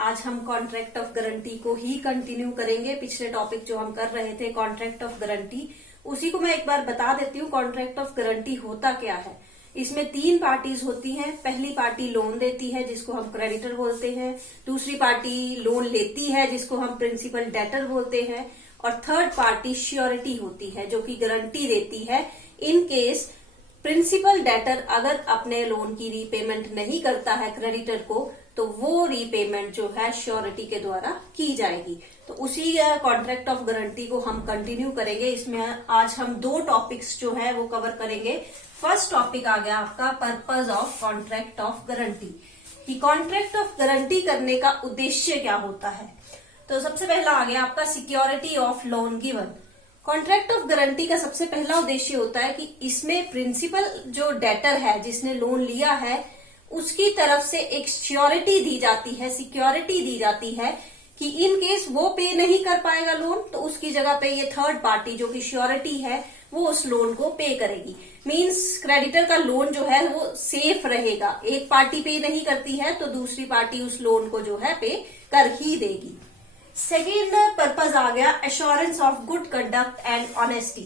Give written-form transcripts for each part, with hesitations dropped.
आज हम contract of guarantee को ही कंटिन्यू करेंगे। पिछले टॉपिक जो हम कर रहे थे कॉन्ट्रैक्ट ऑफ गारंटी, उसी को मैं एक बार बता देती हूँ। कॉन्ट्रैक्ट ऑफ गारंटी होता क्या है? इसमें तीन पार्टीज होती हैं। पहली पार्टी लोन देती है जिसको हम क्रेडिटर बोलते हैं, दूसरी पार्टी लोन लेती है जिसको हम प्रिंसिपल डेटर बोलते हैं, और थर्ड पार्टी श्योरिटी होती है जो कि गारंटी देती है इन केस प्रिंसिपल डेटर अगर अपने लोन की रीपेमेंट नहीं करता है क्रेडिटर को, तो वो रीपेमेंट जो है श्योरिटी के द्वारा की जाएगी। तो उसी कॉन्ट्रैक्ट ऑफ गारंटी को हम कंटिन्यू करेंगे। इसमें आज हम दो टॉपिक्स जो है वो कवर करेंगे। फर्स्ट टॉपिक आ गया आपका purpose of contract of guarantee, कि कॉन्ट्रैक्ट ऑफ गारंटी करने का उद्देश्य क्या होता है। तो सबसे पहला आ गया आपका security of loan given. Contract of guarantee का सबसे पहला उद्देश्य होता है कि इसमें प्रिंसिपल जो डेटर है जिसने लोन लिया है उसकी तरफ से एक श्योरिटी दी जाती है, सिक्योरिटी दी जाती है कि इन केस वो पे नहीं कर पाएगा लोन, तो उसकी जगह पे ये थर्ड पार्टी जो कि श्योरिटी है वो उस लोन को पे करेगी। मींस क्रेडिटर का लोन जो है वो सेफ रहेगा। एक पार्टी पे नहीं करती है तो दूसरी पार्टी उस लोन को जो है पे कर ही देगी। सेकेंड पर्पज आ गया assurance of good conduct and honesty,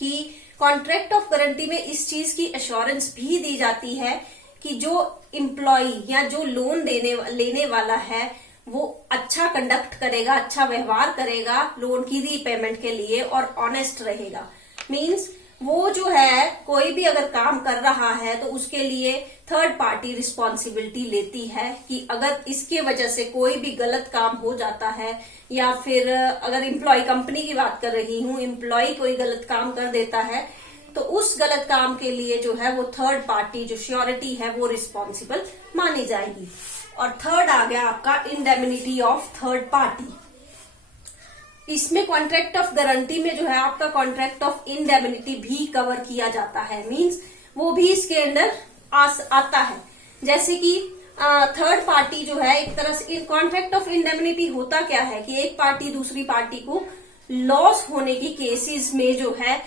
कि कॉन्ट्रैक्ट ऑफ गारंटी में इस चीज की एश्योरेंस भी दी जाती है कि जो एम्प्लॉय या जो लोन लेने वाला है वो अच्छा कंडक्ट करेगा, अच्छा व्यवहार करेगा लोन की रीपेमेंट के लिए और ऑनेस्ट रहेगा। मींस वो जो है कोई भी अगर काम कर रहा है तो उसके लिए थर्ड पार्टी रिस्पॉन्सिबिलिटी लेती है कि अगर इसके वजह से कोई भी गलत काम हो जाता है, या फिर अगर एम्प्लॉय, कंपनी की बात कर रही हूं, एम्प्लॉय कोई गलत काम कर देता है तो उस गलत काम के लिए जो है वो थर्ड पार्टी जो श्योरिटी है वो रिस्पॉन्सिबल मानी जाएगी। और थर्ड आ गया आपका इंडेमनिटी ऑफ थर्ड पार्टी। इसमें कॉन्ट्रैक्ट ऑफ गारंटी में जो है आपका कॉन्ट्रैक्ट ऑफ इंडेमनिटी भी कवर किया जाता है। मींस वो भी इसके अंडर आता है। जैसे कि थर्ड पार्टी जो है एक तरह से कॉन्ट्रैक्ट ऑफ इंडेमनिटी होता क्या है कि एक पार्टी दूसरी पार्टी को लॉस होने की केसेस में जो है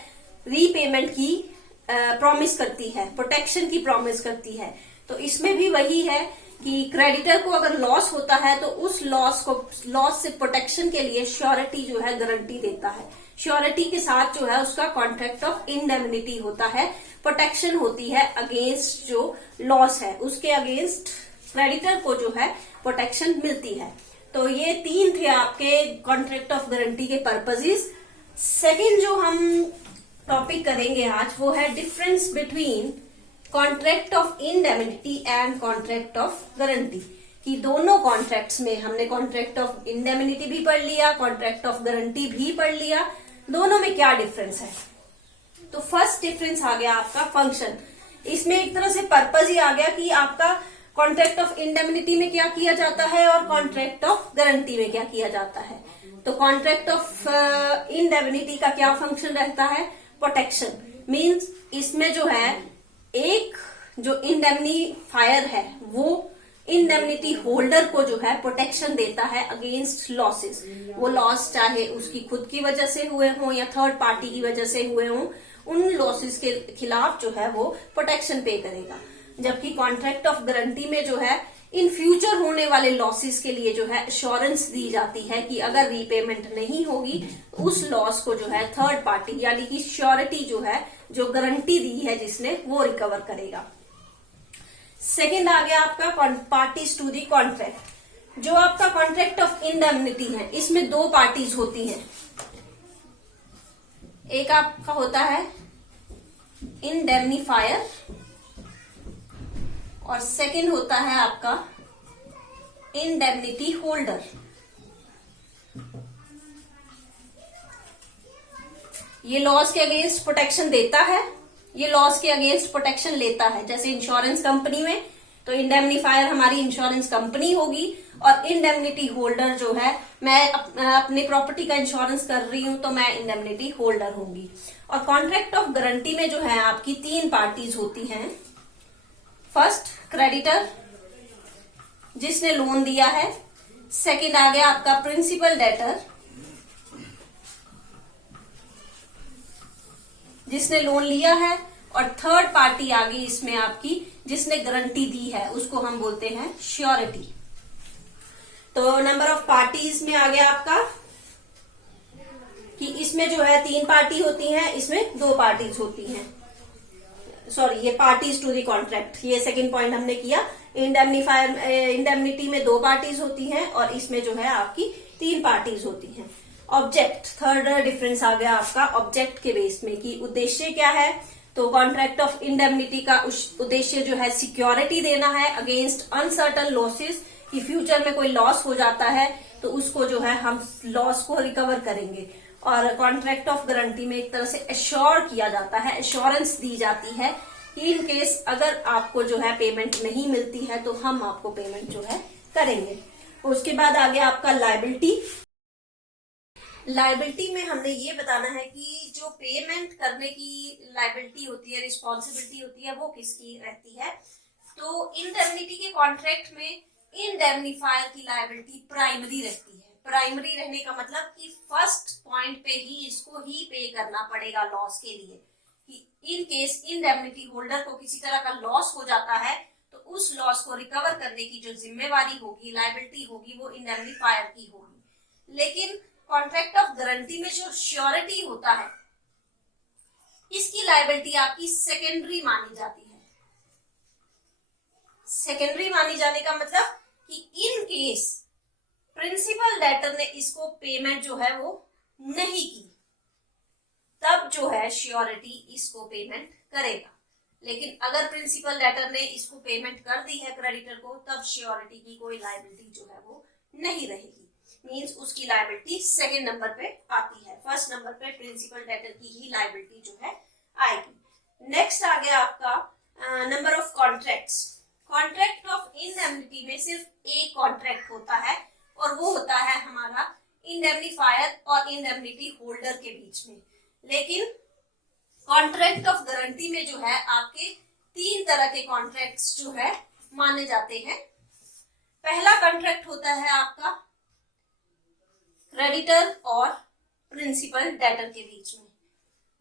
रीपेमेंट की प्रॉमिस करती है, प्रोटेक्शन की प्रॉमिस करती है। तो इसमें भी वही है कि क्रेडिटर को अगर लॉस होता है तो उस लॉस से प्रोटेक्शन के लिए श्योरिटी जो है गारंटी देता है। श्योरिटी के साथ जो है उसका कॉन्ट्रैक्ट ऑफ इंडेमनिटी होता है, प्रोटेक्शन होती है अगेंस्ट जो लॉस है, उसके अगेंस्ट क्रेडिटर को जो है प्रोटेक्शन मिलती है। तो ये तीन थे आपके कॉन्ट्रैक्ट ऑफ गारंटी के पर्पजेस। सेकेंड जो हम टॉपिक करेंगे आज वो है difference between contract of indemnity and contract of guarantee, कि दोनों कॉन्ट्रैक्ट्स में हमने कॉन्ट्रैक्ट ऑफ इंडेमनिटी भी पढ़ लिया, कॉन्ट्रैक्ट ऑफ गारंटी भी पढ़ लिया, दोनों में क्या डिफरेंस है। तो फर्स्ट डिफरेंस आ गया आपका फंक्शन। इसमें एक तरह से पर्पज ही आ गया कि आपका कॉन्ट्रैक्ट ऑफ इंडेमनिटी में क्या किया जाता है और कॉन्ट्रैक्ट ऑफ गारंटी में क्या किया जाता है। तो कॉन्ट्रैक्ट ऑफ इंडेमनिटी का क्या फंक्शन रहता है? प्रोटेक्शन। मींस इसमें जो है एक जो इंडेमनीफायर है वो इंडेमनिटी होल्डर को जो है प्रोटेक्शन देता है अगेंस्ट लॉसेस। वो लॉस चाहे उसकी खुद की वजह से हुए हों या थर्ड पार्टी की वजह से हुए हों, उन लॉसेस के खिलाफ जो है वो प्रोटेक्शन पे करेगा। जबकि कॉन्ट्रैक्ट ऑफ गारंटी में जो है इन फ्यूचर होने वाले लॉसेस के लिए जो है एश्योरेंस दी जाती है कि अगर रीपेमेंट नहीं होगी तो उस लॉस को जो है थर्ड पार्टी यानी कि श्योरिटी जो है, जो गारंटी दी है जिसने, वो रिकवर करेगा। सेकेंड आ गया आपका पार्टीज टू दी कॉन्ट्रैक्ट। जो आपका कॉन्ट्रैक्ट ऑफ इंडेमनिटी है इसमें दो पार्टीज होती हैं। एक आपका होता है इंडेमनीफायर और सेकेंड होता है आपका इंडेमनिटी होल्डर। ये लॉस के अगेंस्ट प्रोटेक्शन देता है, ये लॉस के अगेंस्ट प्रोटेक्शन लेता है। जैसे इंश्योरेंस कंपनी में तो इंडेमनीफायर हमारी इंश्योरेंस कंपनी होगी और इंडेमनिटी होल्डर जो है, मैं अपनी प्रॉपर्टी का इंश्योरेंस कर रही हूं तो मैं इंडेमनिटी होल्डर होंगी। और कॉन्ट्रैक्ट ऑफ गारंटी में जो है आपकी तीन पार्टीज होती हैं। फर्स्ट क्रेडिटर जिसने लोन दिया है, सेकंड आ गया आपका प्रिंसिपल डेटर जिसने लोन लिया है, और थर्ड पार्टी आ गई इसमें आपकी जिसने गारंटी दी है, उसको हम बोलते हैं श्योरिटी। तो नंबर ऑफ पार्टीज में आ गया आपका कि इसमें जो है 3 पार्टी होती हैं, इसमें 2 पार्टीज होती हैं। सॉरी, ये पार्टीज टू दी कॉन्ट्रैक्ट, ये सेकंड पॉइंट हमने किया। इंडेमनिटी में 2 पार्टीज होती हैं और इसमें जो है आपकी 3 पार्टीज होती हैं। ऑब्जेक्ट, थर्ड डिफरेंस आ गया आपका ऑब्जेक्ट के बेस में कि उद्देश्य क्या है। तो कॉन्ट्रैक्ट ऑफ इंडेमनिटी का उद्देश्य जो है सिक्योरिटी देना है अगेंस्ट अनसर्टन लॉसेस, कि फ्यूचर में कोई लॉस हो जाता है तो उसको जो है हम लॉस को रिकवर करेंगे। और कॉन्ट्रैक्ट ऑफ गारंटी में एक तरह से एश्योर किया जाता है, एश्योरेंस दी जाती है कि इन केस अगर आपको जो है पेमेंट नहीं मिलती है तो हम आपको पेमेंट जो है करेंगे। उसके बाद आ गया आपका लायबिलिटी। लायबिलिटी में हमने ये बताना है कि जो पेमेंट करने की लायबिलिटी होती है, रिस्पॉन्सिबिलिटी होती है, वो किसकी रहती है। तो इंडेमनिटी के कॉन्ट्रैक्ट में इंडेमनीफायर की लायबिलिटी प्राइमरी रहती है। प्राइमरी रहने का मतलब कि फर्स्ट पॉइंट पे ही इसको ही पे करना पड़ेगा लॉस के लिए, कि इन केस इंडेमनिटी होल्डर को किसी तरह का लॉस हो जाता है तो उस लॉस को रिकवर करने की जो जिम्मेवारी होगी, लायबिलिटी होगी, वो इंडेमनीफायर की होगी। लेकिन कॉन्ट्रैक्ट ऑफ गारंटी में जो श्योरिटी होता है, इसकी लायबिलिटी आपकी सेकेंडरी मानी जाती है। सेकेंडरी मानी जाने का मतलब कि इन केस प्रिंसिपल डेटर ने इसको पेमेंट जो है वो नहीं की, तब जो है श्योरिटी इसको पेमेंट करेगा। लेकिन अगर प्रिंसिपल डेटर ने इसको पेमेंट कर दी है क्रेडिटर को, तब श्योरिटी की कोई लायबिलिटी जो है वो नहीं रहेगी। मींस उसकी लायबिलिटी सेकेंड नंबर पे आती है, फर्स्ट नंबर पे प्रिंसिपल डेटर की ही लायबिलिटी जो है आएगी। नेक्स्ट आ गया आपका number of contracts. Contract of indemnity में सिर्फ एक कॉन्ट्रैक्ट होता है और वो होता है हमारा इंडेमनीफायर और इंडेमनिटी होल्डर के बीच में। लेकिन कॉन्ट्रैक्ट ऑफ गारंटी में जो है आपके 3 तरह के कॉन्ट्रैक्ट्स जो है माने जाते हैं। पहला कॉन्ट्रैक्ट होता है आपका क्रेडिटर और प्रिंसिपल डेटर के बीच में।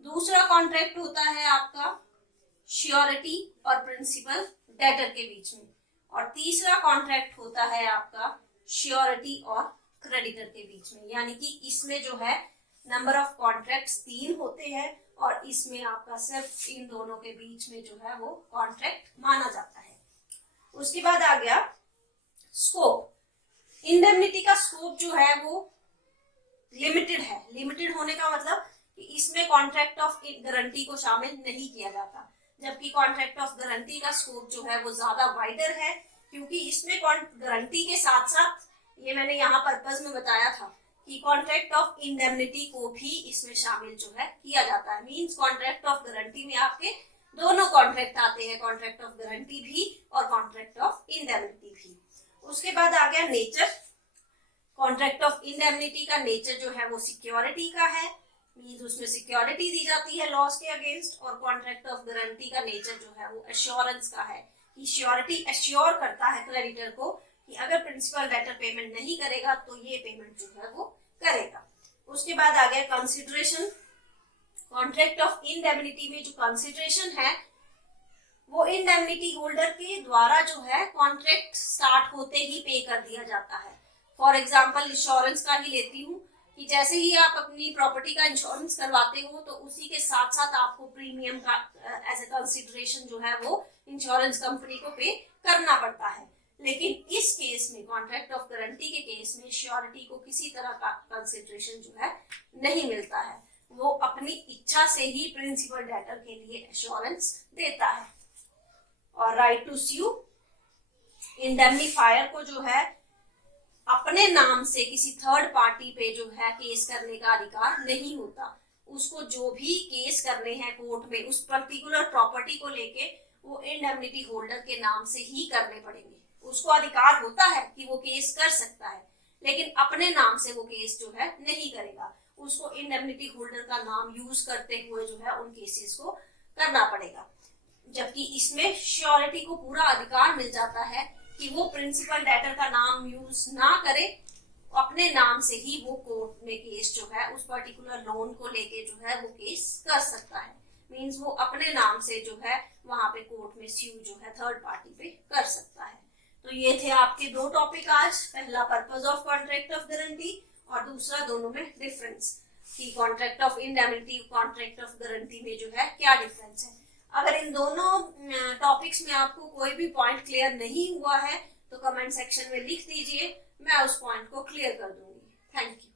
दूसरा कॉन्ट्रैक्ट होता है आपका श्योरिटी और प्रिंसिपल डेटर के बीच में। और तीसरा कॉन्ट्रैक्ट होता है आपका श्योरिटी और क्रेडिटर के बीच में। यानी कि इसमें जो है नंबर ऑफ कॉन्ट्रैक्ट्स 3 होते हैं और इसमें आपका सिर्फ इन दोनों के बीच में जो है वो कॉन्ट्रैक्ट माना जाता है। उसके बाद आ गया स्कोप। इंडेमनिटी का स्कोप जो है वो लिमिटेड है। लिमिटेड होने का मतलब कि इसमें कॉन्ट्रैक्ट ऑफ गारंटी को शामिल नहीं किया जाता, जबकि कॉन्ट्रैक्ट ऑफ गारंटी का स्कोप जो है वो ज्यादा वाइडर है, क्योंकि इसमें गारंटी के साथ साथ, ये मैंने यहाँ पर्पज में बताया था कि कॉन्ट्रैक्ट ऑफ इंडेमनिटी को भी इसमें शामिल जो है किया जाता है। मींस कॉन्ट्रैक्ट ऑफ गारंटी में आपके दोनों कॉन्ट्रैक्ट आते हैं, कॉन्ट्रैक्ट ऑफ गारंटी भी और कॉन्ट्रैक्ट ऑफ इंडेमनिटी भी। उसके बाद आ गया नेचर। कॉन्ट्रैक्ट ऑफ इंडेमनिटी का नेचर जो है वो सिक्योरिटी का है, मींस उसमें सिक्योरिटी दी जाती है लॉस के अगेंस्ट। और कॉन्ट्रैक्ट ऑफ गारंटी का नेचर जो है वो एश्योरेंस का है, कि श्योरिटी एश्योर करता है क्रेडिटर को कि अगर प्रिंसिपल डेटर पेमेंट नहीं करेगा तो ये पेमेंट जो है वो करेगा। उसके बाद आ गया कंसिडरेशन। कॉन्ट्रैक्ट ऑफ इंडेमनिटी में जो कंसिडरेशन है वो इंडेमनिटी होल्डर के द्वारा जो है कॉन्ट्रैक्ट स्टार्ट होते ही पे कर दिया जाता है। फॉर एग्जाम्पल इंश्योरेंस का ही लेती हूँ कि जैसे ही आप अपनी प्रॉपर्टी का इंश्योरेंस करवाते हो तो उसी के साथ साथ आपको प्रीमियम का एज ए कंसिडरेशन जो है वो इंश्योरेंस कंपनी को पे करना पड़ता है। लेकिन इस केस में, कॉन्ट्रैक्ट ऑफ गारंटी के केस में, श्योरिटी को किसी तरह का कंसिडरेशन जो है नहीं मिलता है, वो अपनी इच्छा से ही प्रिंसिपल डेटर के लिए एश्योरेंस देता है। और राइट टू स्यू, इंडेमनीफायर को जो है अपने नाम से किसी थर्ड पार्टी पे जो है केस करने का अधिकार नहीं होता। उसको जो भी केस करने हैं कोर्ट में उस पर्टिकुलर प्रॉपर्टी को लेके, वो इंडेमनिटी होल्डर के नाम से ही करने पड़ेंगे। उसको अधिकार होता है कि वो केस कर सकता है, लेकिन अपने नाम से वो केस जो है नहीं करेगा। उसको इंडेमनिटी होल्डर का नाम यूज करते हुए जो है उन केसेस को करना पड़ेगा। जबकि इसमें श्योरिटी को पूरा अधिकार मिल जाता है कि वो प्रिंसिपल डेटर का नाम यूज ना करे, अपने नाम से ही वो कोर्ट में केस जो है उस पर्टिकुलर लोन को लेके जो है वो केस कर सकता है। मींस वो अपने नाम से जो है वहां पे कोर्ट में स्यू जो है थर्ड पार्टी पे कर सकता है। तो ये थे आपके दो टॉपिक आज, पहला purpose of contract of guarantee और दूसरा दोनों में डिफरेंस कि contract of indemnity contract of guarantee में जो है क्या डिफरेंस है। अगर इन दोनों टॉपिक्स में आपको कोई भी पॉइंट क्लियर नहीं हुआ है तो कमेंट सेक्शन में लिख दीजिए, मैं उस पॉइंट को क्लियर कर दूंगी। Thank you.